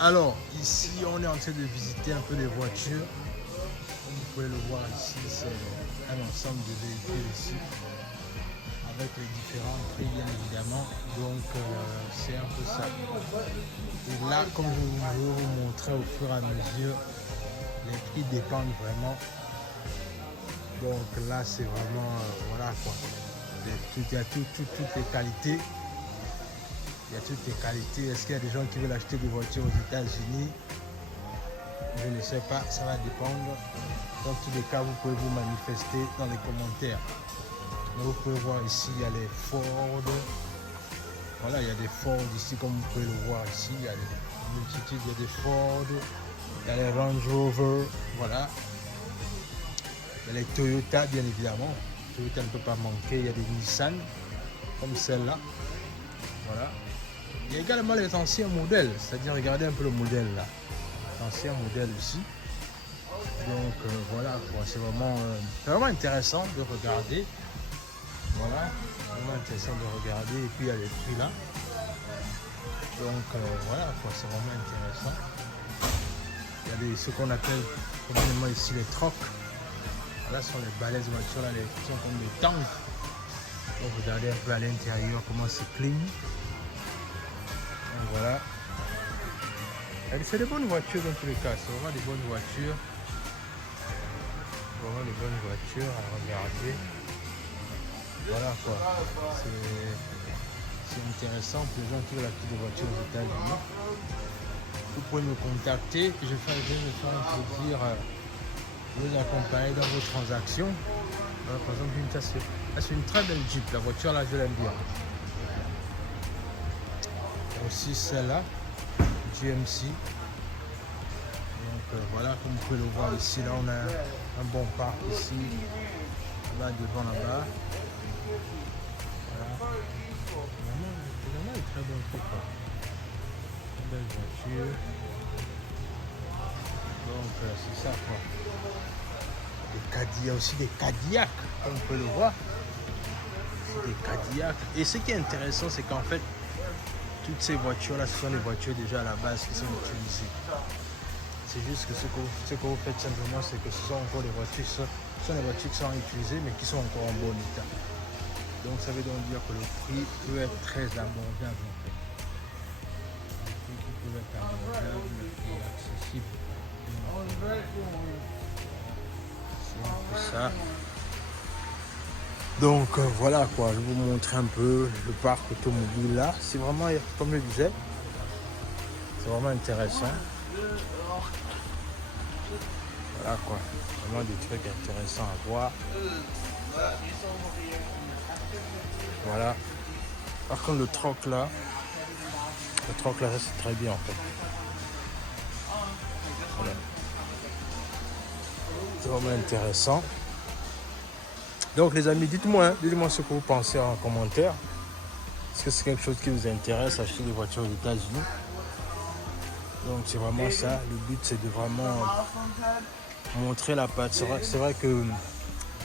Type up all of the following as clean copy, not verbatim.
Alors, ici, on est en train de visiter un peu les voitures. Comme vous pouvez le voir ici, c'est un ensemble de véhicules ici, avec les différents prix, bien évidemment. Donc, c'est un peu ça. Et là, comme je vais vous montrer au fur et à mesure, les prix dépendent vraiment. Donc là, c'est vraiment, voilà quoi. Il y a toutes les qualités. Il y a toutes les qualités. Est-ce qu'il y a des gens qui veulent acheter des voitures aux États-Unis? Je ne sais pas, ça va dépendre. Dans tous les cas, vous pouvez vous manifester dans les commentaires. Donc, vous pouvez voir ici, il y a les Ford. Voilà, il y a des Ford ici, comme vous pouvez le voir ici. Il y a des multitudes, il y a des Ford. Il y a les Range Rover. Voilà. Il y a les Toyota, bien évidemment. Toyota ne peut pas manquer. Il y a des Nissan, comme celle-là. Voilà. Il y a également les anciens modèles. C'est-à-dire, regardez un peu le modèle là. L'ancien modèle ici. Donc voilà quoi, c'est vraiment intéressant de regarder. Voilà, vraiment intéressant de regarder. Et puis il y a les prix là. Donc voilà quoi, c'est vraiment intéressant. Il y a ce qu'on appelle communément ici les trocs. Là ce sont les balaises voitures là, qui sont comme des tanks. Donc regardez un peu à l'intérieur comment c'est clean. Donc voilà. C'est des bonnes voitures dans tous les cas, c'est vraiment des bonnes voitures. Vraiment des bonnes voitures à regarder. Voilà quoi. C'est intéressant pour les gens qui veulent acheter des voitures aux États-Unis. Vous pouvez me contacter. Je vais me faire un plaisir de vous accompagner dans vos transactions. Par exemple, c'est une très belle Jeep. La voiture là, je l'aime bien. Aussi celle-là. GMC. Donc voilà, comme vous pouvez le voir ici, là on a un bon parc ici, là devant là-bas. Voilà. Vraiment un très bon truc. Une belle voiture. Donc c'est ça quoi. Il y a aussi des Cadillac, comme vous pouvez le voir. Des Cadillac. Et ce qui est intéressant, c'est qu'en fait, toutes ces voitures-là, ce sont des voitures déjà à la base qui sont utilisées. C'est juste que ce que vous faites simplement, c'est que ce sont encore des voitures, ce sont des voitures qui sont utilisées, mais qui sont encore en bon état. Donc ça veut donc dire que le prix peut être très abordable en fait. Le prix qui peut être abordable et accessible. C'est un peu ça. Donc voilà quoi, je vais vous montrer un peu le parc automobile là. C'est vraiment, comme je disais, c'est vraiment intéressant. Voilà quoi, vraiment des trucs intéressants à voir. Voilà. Par contre le troc là, ça c'est très bien en fait. Voilà. C'est vraiment intéressant. Donc les amis, dites-moi ce que vous pensez en commentaire. Est-ce que c'est quelque chose qui vous intéresse, acheter des voitures aux États-Unis? Donc c'est vraiment ça. Le but c'est de vraiment montrer la patte. C'est vrai qu'il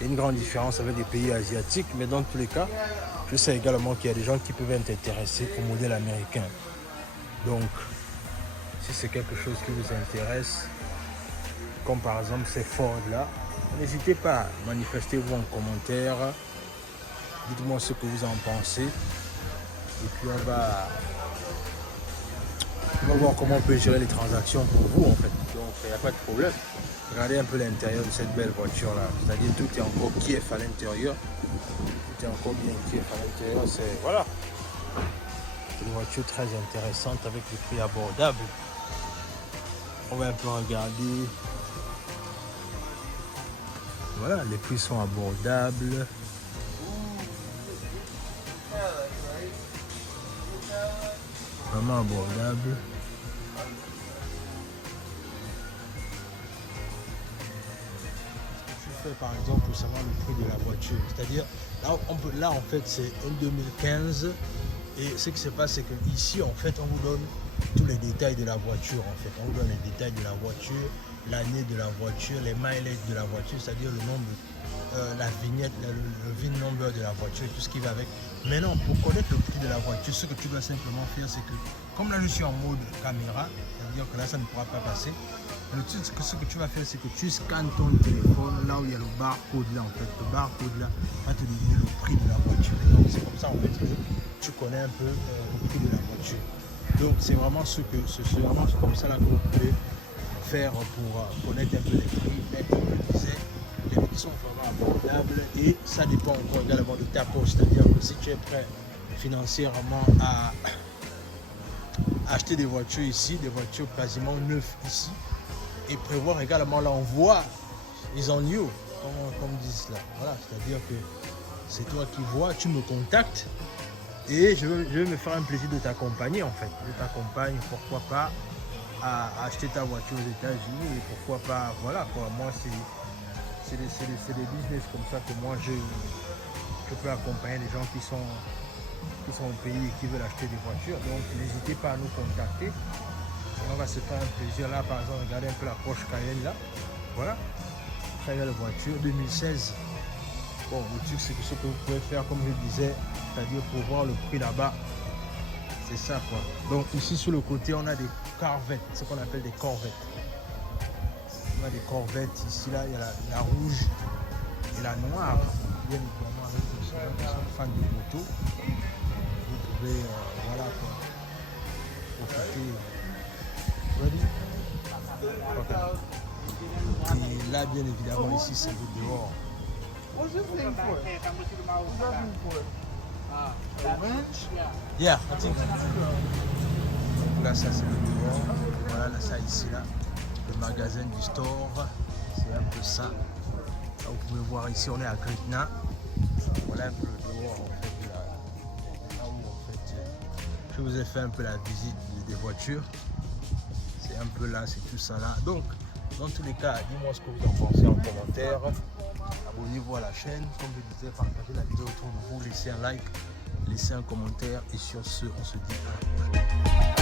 y a une grande différence avec les pays asiatiques, mais dans tous les cas, je sais également qu'il y a des gens qui peuvent être intéressés au modèle américain. Donc si c'est quelque chose qui vous intéresse, comme par exemple ces Ford là, n'hésitez pas, manifestez-vous en commentaire, dites-moi ce que vous en pensez, et puis on va voir comment on peut gérer les transactions pour vous en fait. Donc il n'y a pas de problème. Regardez un peu l'intérieur de cette belle voiture là, c'est-à-dire tout est encore Kiev à l'intérieur, tout est encore bien Kiev à l'intérieur, c'est voilà. C'est une voiture très intéressante avec des prix abordables. On va un peu regarder. Voilà, les prix sont abordables. Vraiment abordable. Je fais par exemple pour savoir le prix de la voiture. C'est-à-dire, là en fait c'est un 2015. Et ce qui se passe, c'est qu'ici, en fait, on vous donne tous les détails de la voiture. En fait, on vous donne les détails de la voiture, l'année de la voiture, les mileage de la voiture, c'est-à-dire le nombre, la vignette, le VIN number de la voiture, tout ce qui va avec. Maintenant, pour connaître le prix de la voiture, ce que tu dois simplement faire, c'est que, comme là, je suis en mode caméra, c'est-à-dire que là, ça ne pourra pas passer. Le truc, ce que tu vas faire, c'est que tu scannes ton téléphone, là où il y a le barcode là, en fait. Le barcode là va te donner le prix de la voiture. Et donc, c'est comme ça, en fait, que tu connais un peu le prix de la voiture. Donc, c'est vraiment vraiment comme ça là que vous pouvez faire pour connaître un peu les prix. Mais comme je disais, les prix sont vraiment abordables et ça dépend encore également de ta poche. C'est-à-dire que si tu es prêt financièrement à acheter des voitures ici, des voitures quasiment neuves ici, et prévoir également l'envoi, ils en lieu, comme disent là. Voilà, c'est-à-dire que c'est toi qui vois, tu me contactes et je vais me faire un plaisir de t'accompagner en fait. Je t'accompagne, pourquoi pas, à acheter ta voiture aux États-Unis et pourquoi pas, voilà quoi. Moi, c'est des business comme ça que moi je peux accompagner les gens qui sont au pays et qui veulent acheter des voitures. Donc, n'hésitez pas à nous contacter. Et on va se faire un plaisir là, par exemple, regardez un peu la Porsche Cayenne là. Voilà, très belle voiture, 2016. Bon, le truc, c'est que ce que vous pouvez faire, comme je disais, c'est-à-dire pour voir le prix là-bas, c'est ça quoi. Donc, ici sur le côté, on a des Corvettes, ce qu'on appelle des Corvettes. On a des Corvettes, ici là, il y a la rouge et la noire. Bien évidemment, avec les gens qui sont fans de moto, vous pouvez, voilà quoi, profiter. Ready? Okay. Et là, bien évidemment, ici, c'est le dehors. Yeah, I think. Là, ça, c'est le dehors. Voilà, là, ça, ici, là. Le magasin du store. C'est un peu ça. Là, vous pouvez voir ici, on est à Gretna. Voilà un peu le dehors, en fait. Là où, en fait, je vous ai fait un peu la visite des voitures. C'est un peu là, c'est tout ça là. Donc, dans tous les cas, dis-moi ce que vous en pensez en commentaire. Abonnez-vous à la chaîne. Comme je disais, partagez la vidéo autour de vous. Laissez un like, laissez un commentaire. Et sur ce, on se dit à la prochaine.